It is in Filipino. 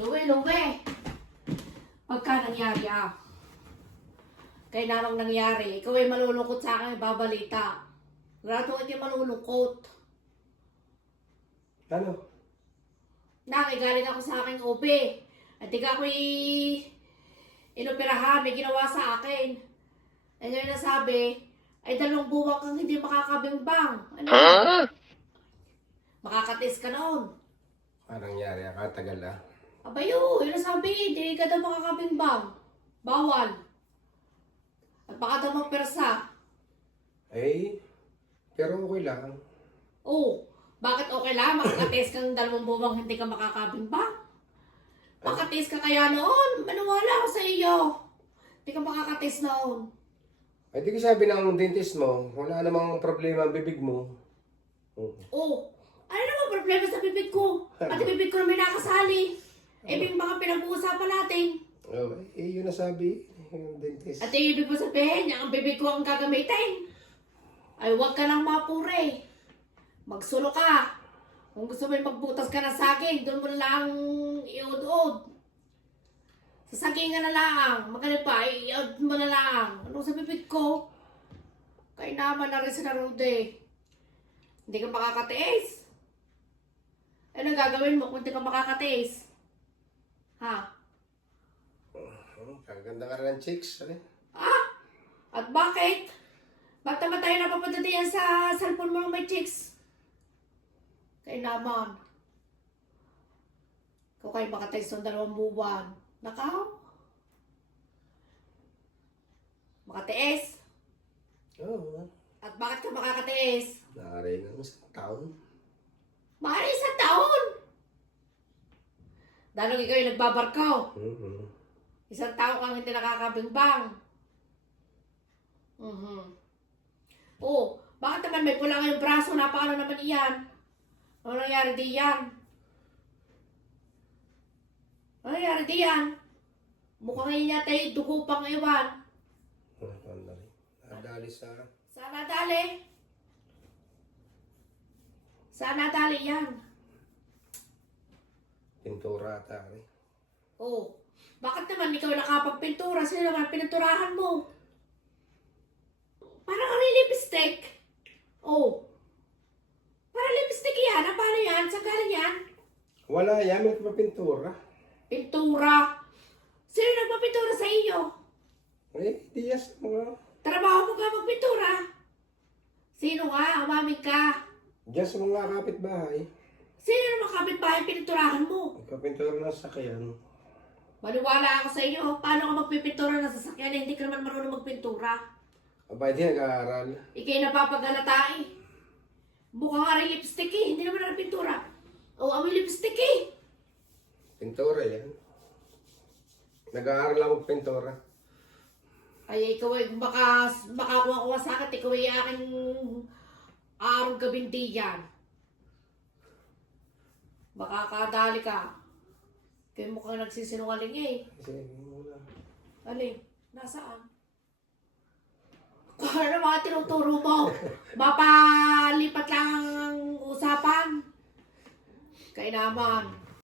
Luwe. Pagka nangyari kaya namang nangyari, ikaw ay malulungkot sa akin, babalita. Grato hindi malulungkot. Ano? Galing ako sa aking OB. At ikaw ako'y inoperahan, may ginawa sa akin. Ay ngayon nasabi, ay 2 buwan kang hindi makakabimbang. Ano? Huh? Makakatis ka noon. Anong nangyari? Tagal Abayo, yun nasabi, hindi ka daw makakabimbang. Bawal. At baka daw magpersa. Pero okay lang. Oh, bakit okay lang? Makakatis kang 2 buwang hindi ka makakabimbang? Makatis ka kaya noon? Maniwala ako sa iyo. Hindi ka makakatis noon. Ay, di ko sabi ng dentist mo, wala namang problema ang bibig mo. Oh, ano naman problema sa bibig ko? Pati bibig ko na may nakasali. Yung mga pinag-uusapan natin. Yun nasabi yung dentist. At yung ibig mo sabihin, ang bibig ko ang gagamitin. Ay, huwag ka nang mapure. Magsulo ka. Kung gusto mo magbutas ka ng saging, doon mo na lang iud-ud. Sa sagingan na lang. Magaling pa, iud mo na lang. Ano sa bibig ko? Kaya naman na rin sa Rude. Hindi ka makakatiis. Ano gagawin mo kung hindi ka makakatiis? Ha? Kaganda ka rin ng chicks. At bakit? Ba't naman tayo napapunta diyan sa cellphone mo may chicks? Kaya naman. Kung kayo makatiis ng 2 buwan. Nakaw? Makatiis? Oo. At bakit ka makakatiis? Naaray ng 1 taon. Mahal 1 taon! Dahil ikaw yung nagbabarkaw. 1 taon kang hindi nakakabimbang. Oh, bakit naman may pula ngayong braso? Napakano naman iyan? Ano nangyari diyan? Ano nangyari diyan? Mukhang ngayon yata yung dugo pang iwan. Nadali sa... Saan nadali? Saan nadali yan? Pintura ata. Oh, bakit naman ikaw nakapagpintura? Sino naman pininturahan mo? Parang ano yung lipstick? Oh, parang lipstick yan. Ano paano yan? Saan galing yan? Wala yan, may pintura. Pintura? Sino nagpapintura sa iyo? Diyas mga... Trabaho mo ka magpintura? Sino nga? Umamig ka? Diyas mga kapitbahay. Sino naman kapitbahay pininturahan mo? Nagpapintura ng sakyan. Maniwala ako sa iyo. Paano ka magpipintura ng sasakyan? Hindi ka naman marunong magpintura. Abay, di nag-aaral. Ikay napapagalata eh. Mukha nga rin lipstick eh. Hindi naman na pintura. O, amoy lipstick eh. Pintura yan. Nag-aaral lang magpintura. Ay, ikaw ay makakuha sa akin. Ikaw ay aking arong gabindi yan. Makakadali ka. Kaya mukhang nagsisinungaling eh. Sige, muna. Alin? Nasaan? Kung ano mga tinuturo mo? Mapalipat lang ang usapan. Kaya naman.